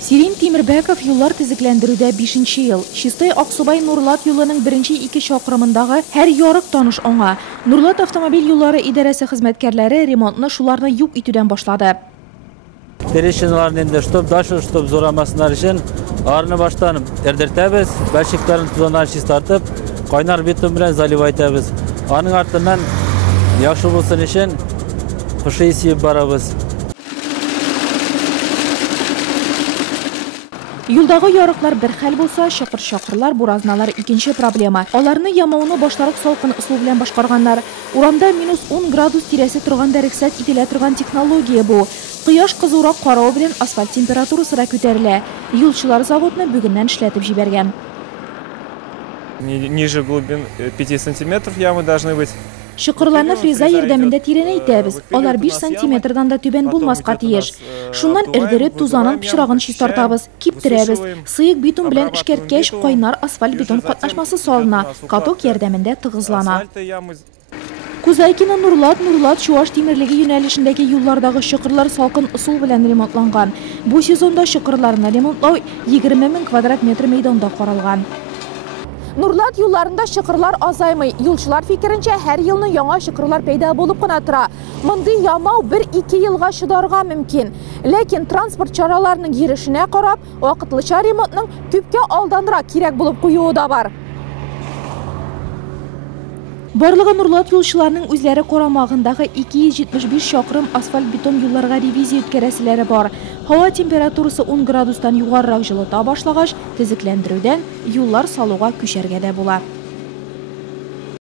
Сирин Тимирбеков юллар тизекләндерүдә 5-нче ел. Чистай Аксубай Нурлат юлының 1-2 чакрымындагы һәр ярык таныш аңа. Нурлат автомобиль юллары идарәсе хезмәткәрләре ремонтны шуларны юк итүдән башлады. Трещиналарны инде дальше зорамасыннар өчен арны баштан эрдертәбез, бәлшикләрен тузаннан чистартып, кайнар бетон белән заливайтабыз. Аның артыннан яхшы булсын өчен кышы сиеп барабыз. Юлдагы ярыклар бер хәл булса, чакыр-чакырлар, буразналар икенче проблема. Аларны ямауны башларык салкын ысул белән башкарганнар. Урамда -10 градус тирәсе торганда рөхсәт ителә торган технология бу. Кояш кызурак карау белән асфальт температурасы да күтәрелә. Юлчылар заводны бүгеннән эшләтеп җибәргән. Ниже глубин 5 сантиметров ямы должны быть. Чокырларны фреза ярдәмендә тирәнәйтәбез. Алар 5 сантиметрдан да түбән булмаска тиеш. Шуннан эрдереп тузанын пычрагын чистартабыз, киптерәбез. Сыек битум белән эшкәрткәч кайнар асфальт бетон катнашмасы салына, каток ярдәмендә тыгызлана. Кузайкина Нурлат Чуаш тимерлеге юнәлешендәге юллардагы чокырлар салкын ысул белән ремонтланган. Бу сезонда чокырларны ремонтлау 20 000 квадрат метр мәйданда каралган. Нурлат юлларында чокырлар азаймый. Юлчылар фикеренчә, һәр елны яңа чокырлар пәйда булып кына тора. Мондый ямау 1-2 елга чыдарга мөмкин. Ләкин транспорт чараларының йөришенә карап, вакытлыча ремонтның күпкә алданрак кирәк булып куюы да бар. Барлыгы Нурлат юлчыларның үзләре карамагындагы 275 чакрым асфальт-бетон юлларга ревизия үткәрәселәре бар. Һава температурасы 10 градустан югарырак җылыта башлагач, тизекләндерүдән юллар салуга күчәргә дә була.